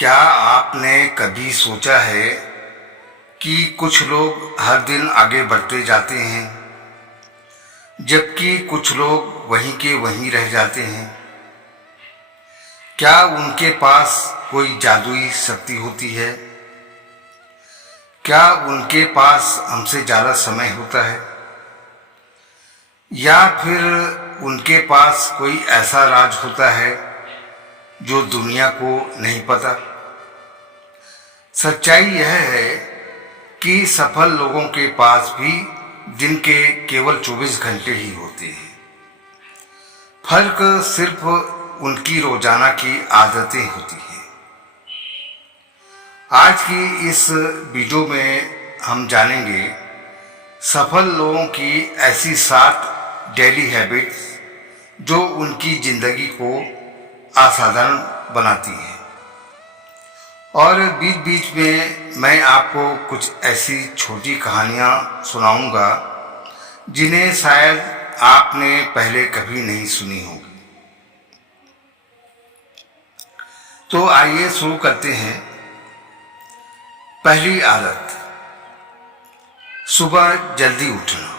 क्या आपने कभी सोचा है कि कुछ लोग हर दिन आगे बढ़ते जाते हैं जबकि कुछ लोग वहीं के वहीं रह जाते हैं? क्या उनके पास कोई जादुई शक्ति होती है? क्या उनके पास हमसे ज़्यादा समय होता है, या फिर उनके पास कोई ऐसा राज होता है जो दुनिया को नहीं पता? सच्चाई यह है कि सफल लोगों के पास भी दिन के केवल 24 घंटे ही होते हैं। फर्क सिर्फ उनकी रोजाना की आदतें होती हैं। आज की इस वीडियो में हम जानेंगे सफल लोगों की ऐसी 7 डेली हैबिट्स जो उनकी जिंदगी को असाधारण बनाती हैं। और बीच बीच में मैं आपको कुछ ऐसी छोटी कहानियाँ सुनाऊंगा जिन्हें शायद आपने पहले कभी नहीं सुनी होगी। तो आइए शुरू करते हैं। पहली आदत, सुबह जल्दी उठना।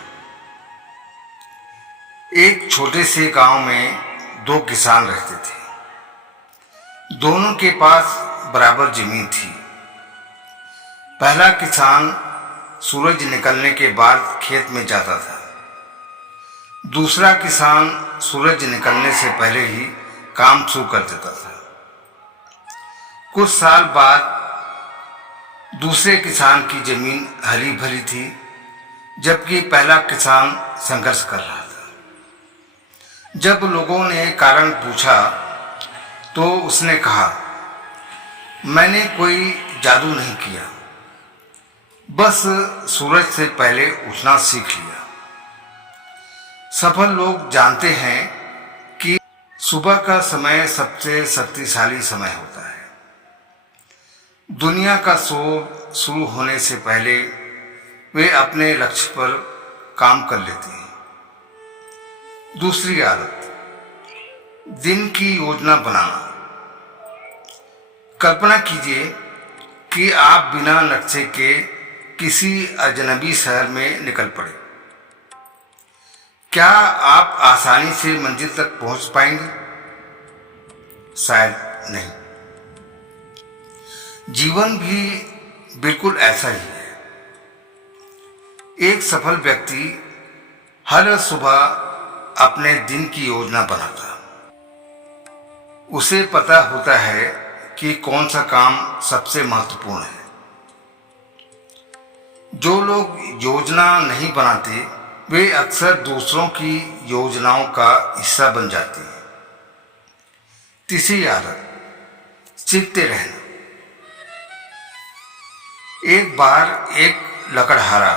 एक छोटे से गांव में 2 किसान रहते थे। दोनों के पास बराबर जमीन थी। पहला किसान सूरज निकलने के बाद खेत में जाता था। दूसरा किसान सूरज निकलने से पहले ही काम शुरू कर देता था। कुछ साल बाद दूसरे किसान की जमीन हरी भरी थी, जबकि पहला किसान संघर्ष कर रहा था। जब लोगों ने कारण पूछा तो उसने कहा, मैंने कोई जादू नहीं किया, बस सूरज से पहले उठना सीख लिया। सफल लोग जानते हैं कि सुबह का समय सबसे शक्तिशाली समय होता है। दुनिया का शोर शुरू होने से पहले वे अपने लक्ष्य पर काम कर लेते हैं। दूसरी आदत, दिन की योजना बनाना। कल्पना कीजिए कि आप बिना नक्शे के किसी अजनबी शहर में निकल पड़े। क्या आप आसानी से मंजिल तक पहुंच पाएंगे? शायद नहीं। जीवन भी बिल्कुल ऐसा ही है। एक सफल व्यक्ति हर सुबह अपने दिन की योजना बनाता। उसे पता होता है कि कौन सा काम सबसे महत्वपूर्ण है। जो लोग योजना नहीं बनाते वे अक्सर दूसरों की योजनाओं का हिस्सा बन जाते हैं। तीसरी आदत, सीखते रहना। एक बार एक लकड़हारा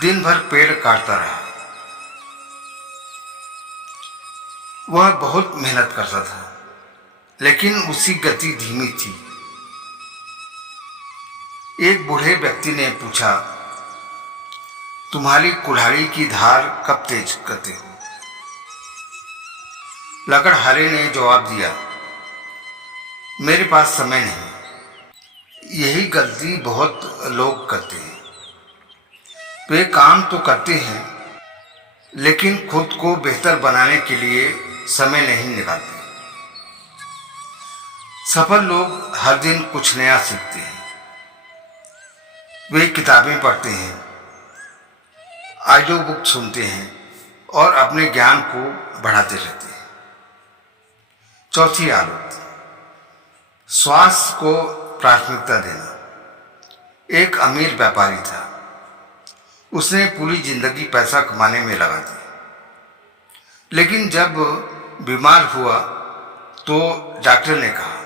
दिन भर पेड़ काटता रहा। वह बहुत मेहनत करता था, लेकिन उसकी गति धीमी थी। एक बूढ़े व्यक्ति ने पूछा, तुम्हारी कुल्हाड़ी की धार कब तेज करते हो? लकड़हारे ने जवाब दिया, मेरे पास समय नहीं। यही गलती बहुत लोग करते हैं। वे काम तो करते हैं, लेकिन खुद को बेहतर बनाने के लिए समय नहीं निकालते। सफल लोग हर दिन कुछ नया सीखते हैं। वे किताबें पढ़ते हैं, ऑडियो बुक सुनते हैं और अपने ज्ञान को बढ़ाते रहते हैं। चौथी आदत, स्वास्थ्य को प्राथमिकता देना। एक अमीर व्यापारी था। उसने पूरी जिंदगी पैसा कमाने में लगा दी, लेकिन जब बीमार हुआ तो डॉक्टर ने कहा,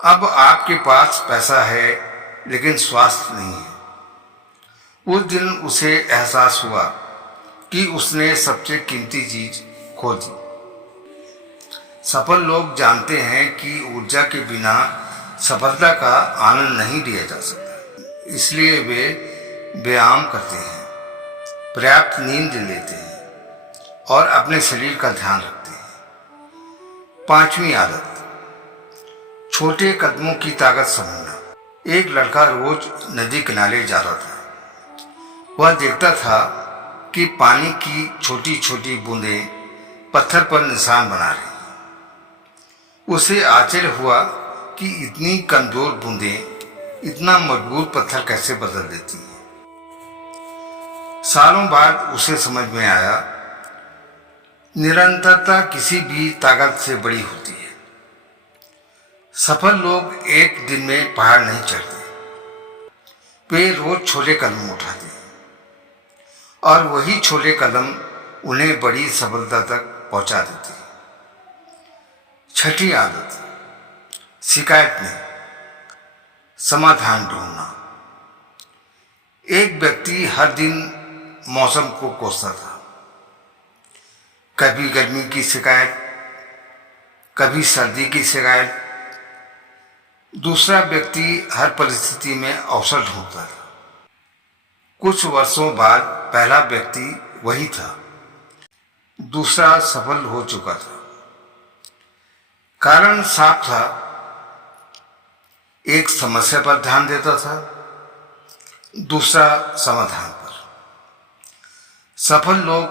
अब आपके पास पैसा है लेकिन स्वास्थ्य नहीं है। उस दिन उसे एहसास हुआ कि उसने सबसे कीमती चीज खो दी। सफल लोग जानते हैं कि ऊर्जा के बिना सफलता का आनंद नहीं लिया जा सकता। इसलिए वे व्यायाम करते हैं, पर्याप्त नींद लेते हैं और अपने शरीर का ध्यान रखते हैं। 5वीं आदत, छोटे कदमों की ताकत समझना। एक लड़का रोज नदी किनारे जाता था। वह देखता था कि पानी की छोटी छोटी बूंदें पत्थर पर निशान बना रही। उसे आश्चर्य हुआ कि इतनी कमजोर बूंदें इतना मजबूत पत्थर कैसे बदल देती हैं। सालों बाद उसे समझ में आया, निरंतरता किसी भी ताकत से बड़ी होती है। सफल लोग एक दिन में पहाड़ नहीं चढ़ते, वे रोज छोटे कदम उठाते हैं और वही छोटे कदम उन्हें बड़ी सफलता तक पहुंचा देते हैं। छठी आदत, शिकायत नहीं, समाधान ढूंढना। एक व्यक्ति हर दिन मौसम को कोसता था। कभी गर्मी की शिकायत, कभी सर्दी की शिकायत। दूसरा व्यक्ति हर परिस्थिति में अवसर ढूंढता था। कुछ वर्षों बाद पहला व्यक्ति वही था, दूसरा सफल हो चुका था। कारण साफ था, एक समस्या पर ध्यान देता था, दूसरा समाधान पर। सफल लोग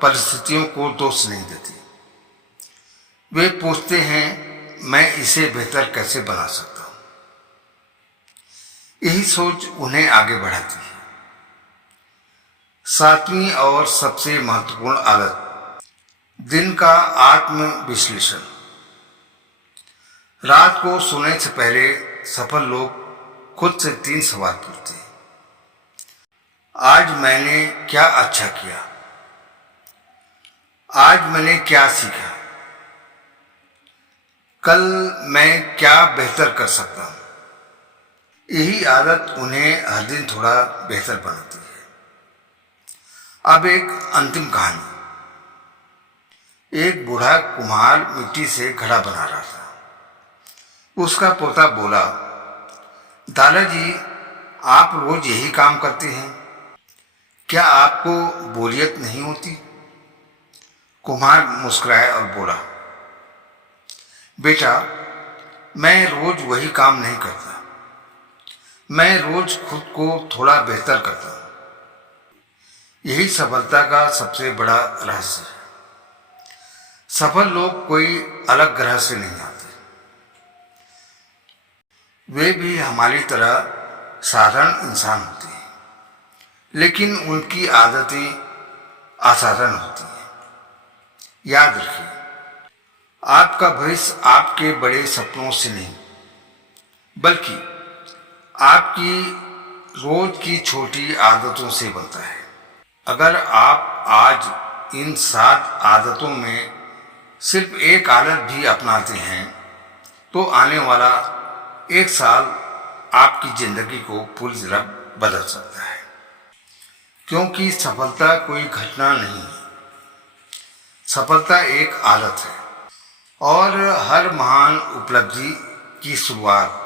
परिस्थितियों को दोष नहीं देते, वे पूछते हैं मैं इसे बेहतर कैसे बना सकता हूं। यही सोच उन्हें आगे बढ़ाती है। सातवीं और सबसे महत्वपूर्ण आदत, दिन का आत्म विश्लेषण। रात को सोने से पहले सफल लोग खुद से 3 सवाल पूछते हैं। आज मैंने क्या अच्छा किया? आज मैंने क्या सीखा? कल मैं क्या बेहतर कर सकता हूं? यही आदत उन्हें हर दिन थोड़ा बेहतर बनाती है। अब एक अंतिम कहानी। एक बूढ़ा कुम्हार मिट्टी से घड़ा बना रहा था। उसका पोता बोला, दादाजी आप रोज यही काम करते हैं, क्या आपको बोरियत नहीं होती? कुम्हार मुस्कुराया और बोला, बेटा मैं रोज वही काम नहीं करता, मैं रोज खुद को थोड़ा बेहतर करता हूं। यही सफलता का सबसे बड़ा रहस्य है। सफल लोग कोई अलग ग्रह से नहीं आते, वे भी हमारी तरह साधारण इंसान होते हैं, लेकिन उनकी आदतें असाधारण होती हैं। याद रखिए, आपका भविष्य आपके बड़े सपनों से नहीं, बल्कि आपकी रोज की छोटी आदतों से बनता है। अगर आप आज इन 7 आदतों में सिर्फ एक आदत भी अपनाते हैं, तो आने वाला 1 साल आपकी जिंदगी को पूरी तरह बदल सकता है। क्योंकि सफलता कोई घटना नहीं है, सफलता एक आदत है और हर महान उपलब्धि की शुरुआत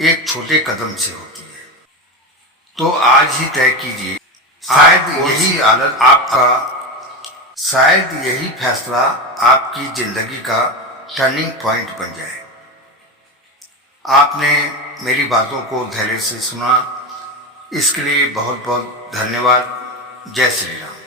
एक छोटे कदम से होती है। तो आज ही तय कीजिए, शायद यही फैसला आपकी जिंदगी का टर्निंग पॉइंट बन जाए। आपने मेरी बातों को धैर्य से सुना, इसके लिए बहुत बहुत धन्यवाद। जय श्री राम।